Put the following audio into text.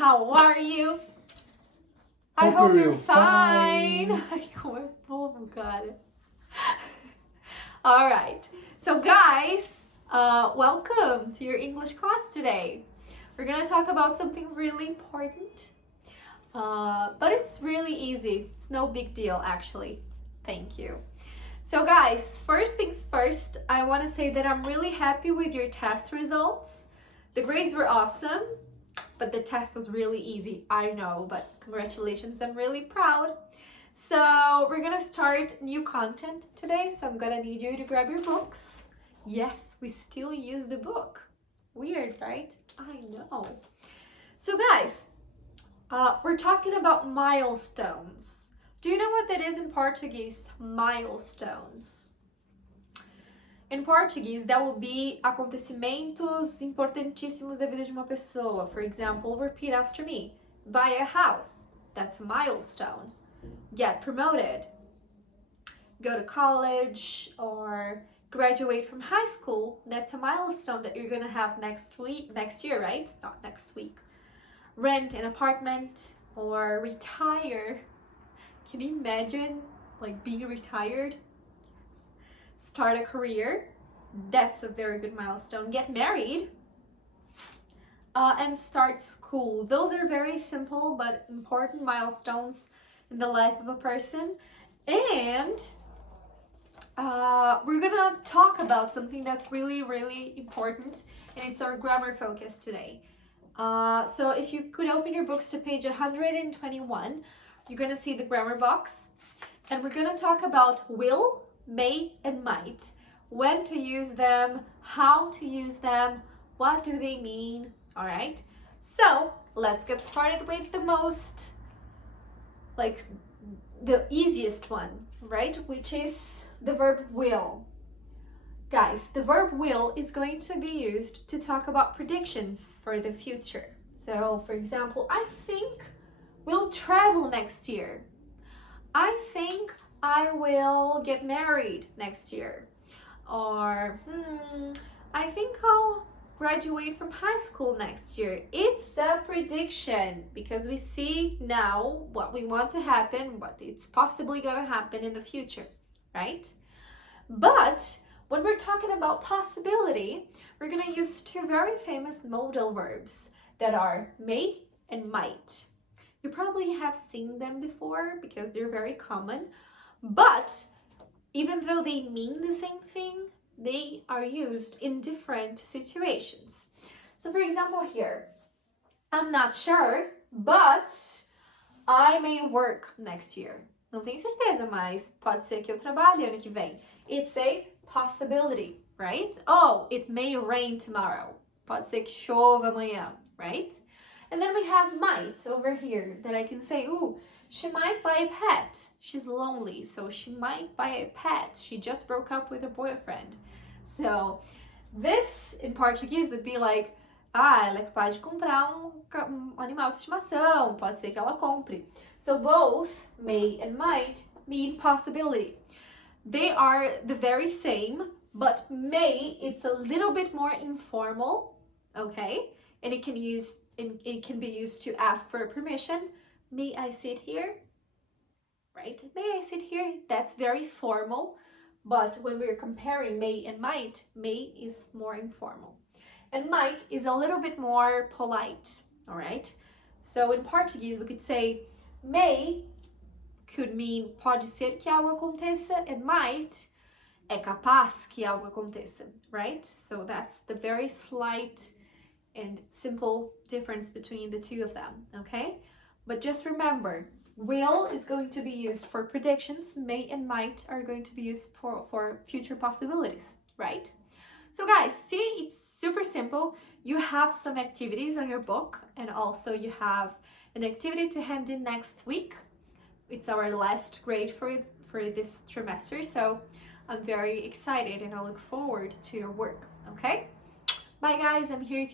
how are you? I hope you're fine. Oh my god. All right. So guys, welcome to your English class today. We're gonna talk about something really important, but it's really easy. It's no big deal, actually. Thank you. So guys, first things first, I want to say that I'm really happy with your test results. The grades were awesome, but the test was really easy. I know, but congratulations, I'm really proud. So we're gonna start new content today, so I'm gonna need you to grab your books. Yes, we still use the book. Weird, right? I know. So guys, we're talking about milestones. Do you know what that is in Portuguese? Milestones. In Portuguese, that will be acontecimentos importantíssimos da vida de uma pessoa. For example, repeat after me. Buy a house. That's a milestone. Get promoted. Go to college or graduate from high school. That's a milestone that you're gonna have next year, right? Not next week. Rent an apartment or retire. Can you imagine like being retired? Yes. Start a career. That's a very good milestone. Get married. And start school. Those are very simple but important milestones in the life of a person. And we're gonna talk about something that's really, really important, and it's our grammar focus today. So if you could open your books to page 121, you're gonna see the grammar box, and we're gonna talk about will, may, and might. When to use them, how to use them, what do they mean, all right? So let's get started with the the easiest one, right? Which is the verb will. Guys, the verb will is going to be used to talk about predictions for the future. So, for example, I think we'll travel next year. I think I will get married next year. Or, I think I'll graduate from high school next year. It's a prediction because we see now what we want to happen, what it's possibly going to happen in the future, right? But when we're talking about possibility, we're going to use two very famous modal verbs that are may and might. You probably have seen them before because they're very common, but even though they mean the same thing, they are used in different situations. So for example here, I'm not sure, but I may work next year. Não tenho certeza, mas pode ser que eu trabalhe ano que vem. It's a possibility, right? Oh, it may rain tomorrow. Pode ser que chova amanhã, right? And then we have might over here that I can say, ooh, she might buy a pet. She's lonely, so she might buy a pet. She just broke up with her boyfriend. So this in Portuguese would be like, ela é capaz de comprar um animal de estimação. Pode ser que ela compre. So both may and might mean possibility. They are the very same, but may, it's a little bit more informal, okay? And it can be used to ask for permission. May I sit here? Right? May I sit here? That's very formal. But when we're comparing may and might, may is more informal. And might is a little bit more polite, all right? So in Portuguese, we could say may could mean pode ser que algo aconteça, and might é capaz que algo aconteça, right? So that's the very slight and simple difference between the two of them, okay? But just remember, will is going to be used for predictions, may and might are going to be used for future possibilities, right? So guys, see, it's super simple. You have some activities on your book, and also you have an activity to hand in next week. It's our last grade for this trimester, so I'm very excited and I look forward to your work, okay? Bye guys, I'm here if you